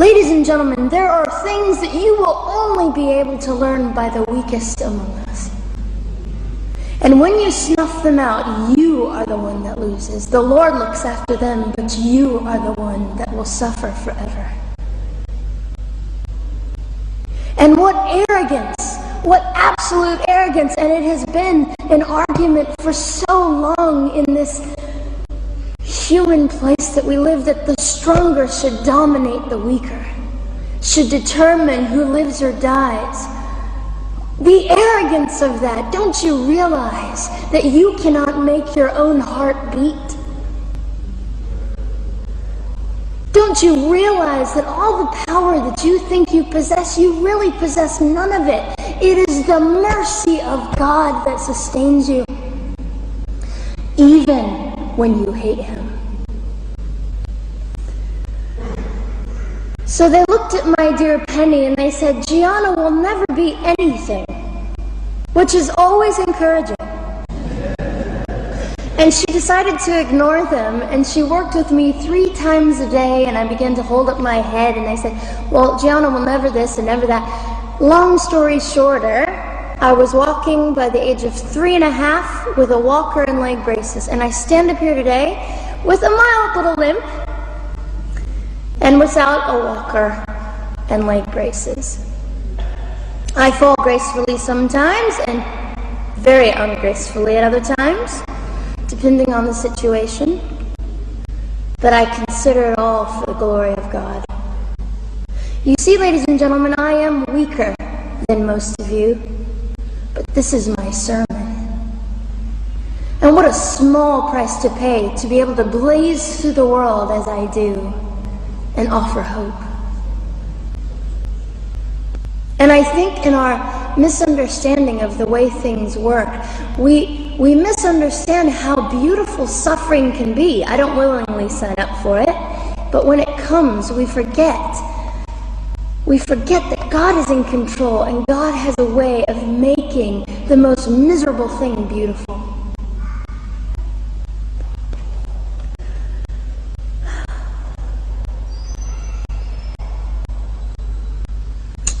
Ladies and gentlemen, there are things that you will only be able to learn by the weakest among us. And when you snuff them out, you are the one that loses. The Lord looks after them, but you are the one that will suffer forever. And what arrogance, what absolute arrogance, and it has been an argument for so long in this human place that we live, that the stronger should dominate the weaker, should determine who lives or dies. The arrogance of that, don't you realize that you cannot make your own heart beat? Don't you realize that all the power that you think you possess, you really possess none of it? It is the mercy of God that sustains you, even when you hate Him. So they looked at my dear Penny and they said, Gianna will never be anything, which is always encouraging. And she decided to ignore them, and she worked with me 3 times a day, and I began to hold up my head, and I said, well, Gianna will never this and never that. Long story shorter, I was walking by the age of 3.5 with a walker and leg braces, and I stand up here today with a mild little limp and without a walker and leg braces. I fall gracefully sometimes and very ungracefully at other times, depending on the situation, but I consider it all for the glory of God. You see, ladies and gentlemen, I am weaker than most of you, but this is my sermon. And what a small price to pay to be able to blaze through the world as I do and offer hope. And I think in our misunderstanding of the way things work, we misunderstand how beautiful suffering can be. I don't willingly sign up for it, but when it comes, we forget that God is in control, and God has a way of making the most miserable thing beautiful.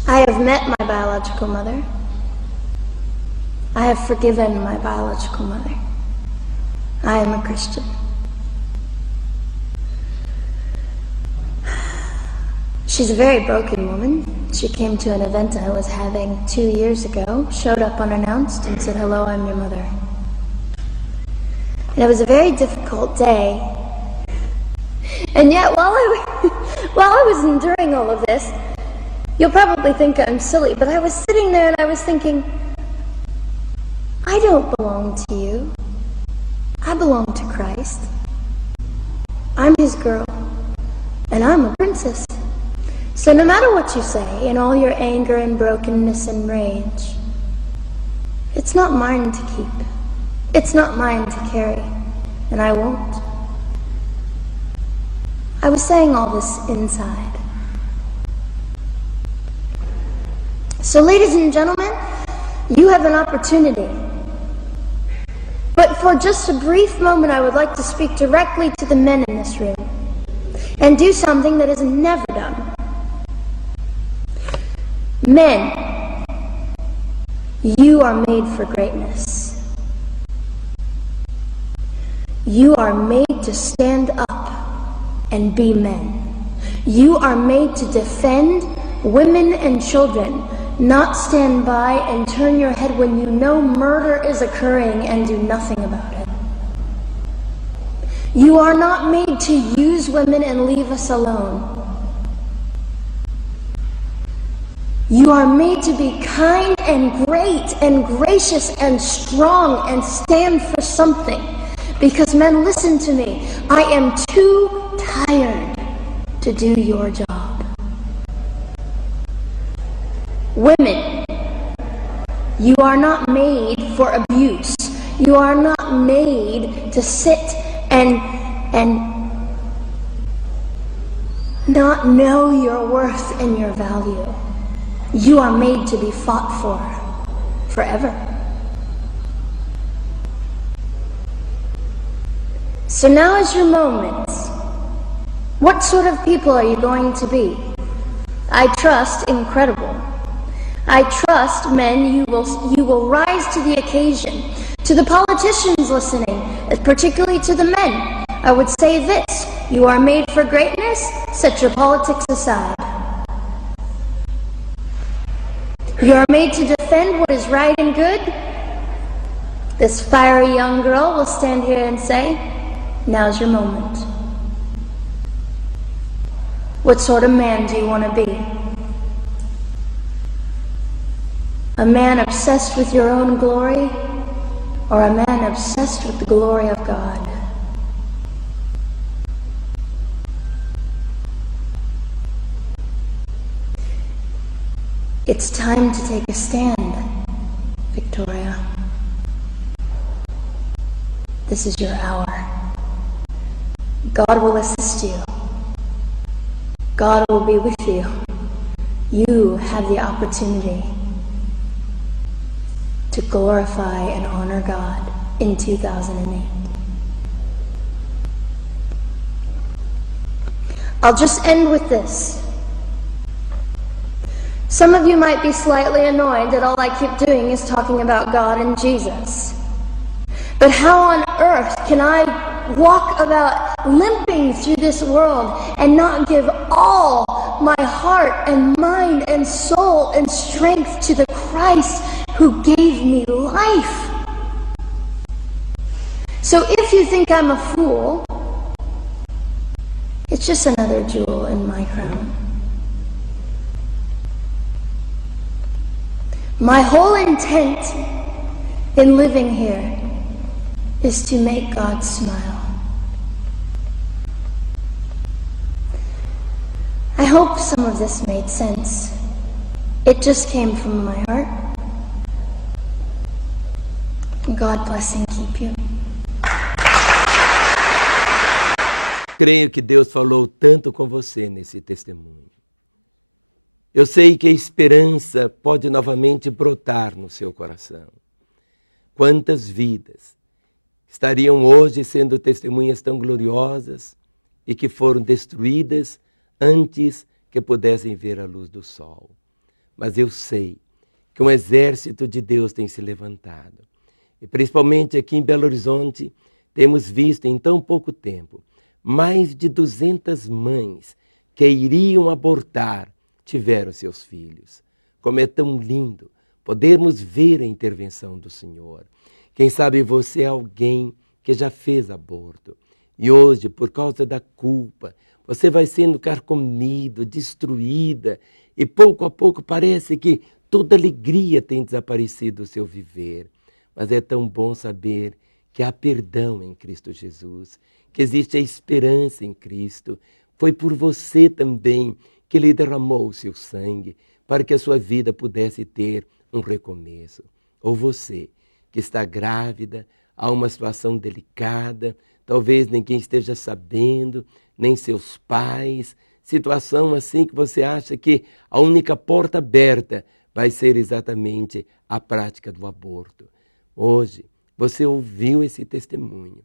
I have met my biological mother. I have forgiven my biological mother. I am a Christian. She's a very broken woman. She came to an event I was having 2 years ago, showed up unannounced, and said, hello, I'm your mother. And it was a very difficult day. And yet, while I was enduring all of this, you'll probably think I'm silly, but I was sitting there and I was thinking, I don't belong to you. I belong to Christ. I'm His girl, and I'm a princess. So no matter what you say, in all your anger and brokenness and rage, it's not mine to keep. It's not mine to carry, and I won't. I was saying all this inside. So, ladies and gentlemen, you have an opportunity. But for just a brief moment, I would like to speak directly to the men in this room and do something that is never done. Men, you are made for greatness. You are made to stand up and be men. You are made to defend women and children, not stand by and turn your head when you know murder is occurring and do nothing about it. You are not made to use women and leave us alone. You are made to be kind and great and gracious and strong and stand for something. Because men, listen to me. I am too tired to do your job. Women, you are not made for abuse. You are not made to sit and not know your worth and your value. You are made to be fought for forever. So now is your moment. What sort of people are you going to be? I trust incredible. I trust, men, you will rise to the occasion. To the politicians listening, particularly to the men, I would say this: you are made for greatness, set your politics aside. You are made to defend what is right and good. This fiery young girl will stand here and say, now's your moment. What sort of man do you want to be? A man obsessed with your own glory, or a man obsessed with the glory of God? It's time to take a stand, Victoria. This is your hour. God will assist you. God will be with you. You have the opportunity to glorify and honor God in 2008. I'll just end with this. Some of you might be slightly annoyed that all I keep doing is talking about God and Jesus. But how on earth can I walk about limping through this world and not give all my heart and mind and soul and strength to the Christ who gave me life? So if you think I'm a fool, it's just another jewel in my crown. My whole intent in living here is to make God smile. I hope some of this made sense. It just came from my heart. God bless and keep you. Creio que Deus falou tanto com você nesse testemunho. Eu sei que a esperança pode novamente brotar no seu coração. Quantas vidas estariam hoje sendo testemunhas tão gloriosas e que foram destruídas antes que pudessem ver a luz do sol. Mas eu sei que um exército de Deus tem se levantado. E principalmente aqui em Belo Horizonte, temos visto em tão pouco tempo mais de 200 mães que iriam abortar tiveram seus filhos. Como é tão lindo podermos ver a intervenção do Senhor. Quem sabe você é alguém que já fez aborto e hoje, por causa da culpa, você vai sendo carcomido, destruída e pouco a pouco parece que toda alegria tem desaparecido do seu viver. Mas é tão bom saber que há perdão em Cristo Jesus, que existe a esperança em Cristo. Foi por você também que Ele derramou o seu sangue para que a sua vida pudesse ter um recomeço. Ou você, que está grávida, há uma situação delicada, talvez ninguém esteja sabendo, nem seus pais, situação assim que você acha que a única porta aberta vai ser exatamente a prática do aborto. Hoje, você ouviu esse testemunho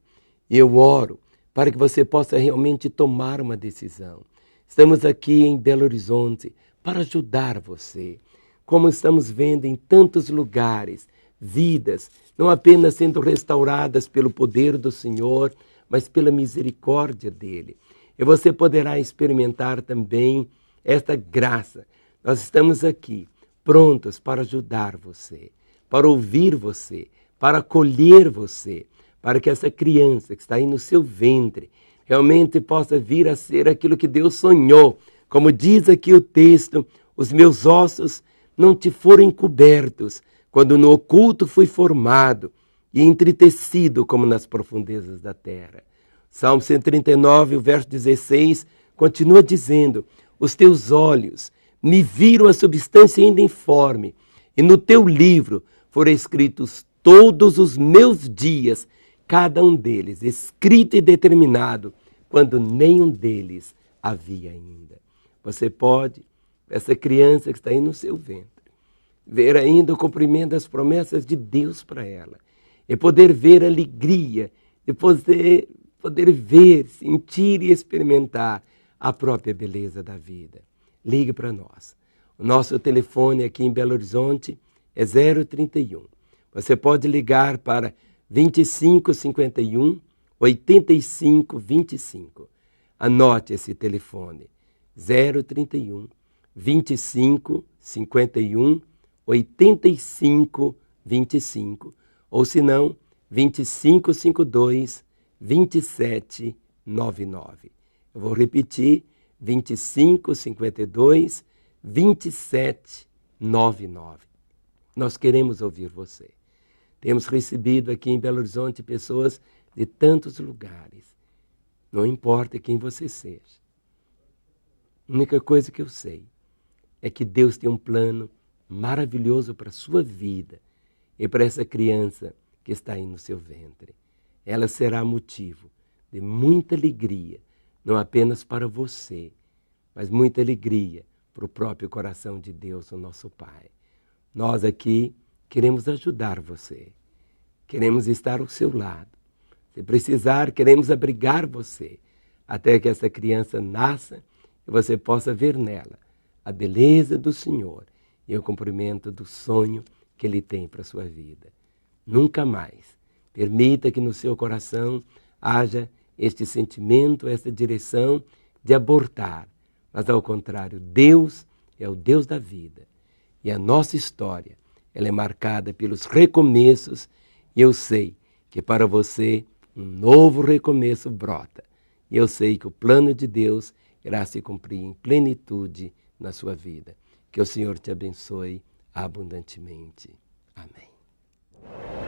e eu oro para que você possa realmente tomar uma decisão. Estamos aqui em Belo Horizonte para ajudar você. Como estamos vendo em tantos lugares, vidas não apenas sendo restauradas pelo poder do Senhor, mas pela misericórdia dEle. E você poderá experimentar também esta graça. Nós estamos aqui prontos para ajudar você, para ouvir você, para acolher você, para que essa criança que está aí no seu ventre realmente possa vir a ser aquilo que Deus sonhou. Como diz aqui o texto, os meus ossos não te foram encobertos, quando no oculto fui formado e entretecido como nas profundezas da terra. Salmo 139, o verso 16, continua dizendo, os teus olhos me viram a substância ainda informe, e no teu livro foram escritos todos os meus dias, cada um deles escrito e determinado, quando nenhum deles havia ainda. Você pode, essa criança que está aí no seu ventre, ver ainda o cumprimento das promessas de Deus para ela, e poder ver a alegria, e poder ver, sentir e experimentar a própria beleza da vida. ligue para nós. O nosso telefone aqui em Belo Horizonte é 031. Você pode ligar para 2551 8525. Anote esse telefone, 031 2551 8525, ou se não, 2552 2799. Eu vou repetir, 2552 2799. Nós queremos ouvir você. Temos recebido aqui em Belo Horizonte pessoas de tantos lugares. Não importa quem você seja. A única coisa que eu sei é que Deus tem um plano maravilhoso para a sua vida e para essa criança que está aí no seu ventre. Ela será motivo de muita alegria, não apenas para você, mas muita alegria para o próprio coração de Deus, o nosso Pai. Nós aqui queremos ajudar você, queremos estar ao seu lado. Se precisar, queremos abrigar você até que essa criança nasça e você possa ver nela a beleza do Senhor e o cumprimento do sonho que Ele tem para a sua vida. Nunca mais permita que no seu coração haja este sentimento, esta direção de abortar. Mas, ao contrário, Deus é o Deus da vida. E a nossa história, ela é marcada pelos recomeços. E eu sei que para você um novo recomeço brota. E eu sei que o plano de Deus irá se cumprir em plenitude na sua vida. Que o Senhor te abençoe abundantemente. Amém.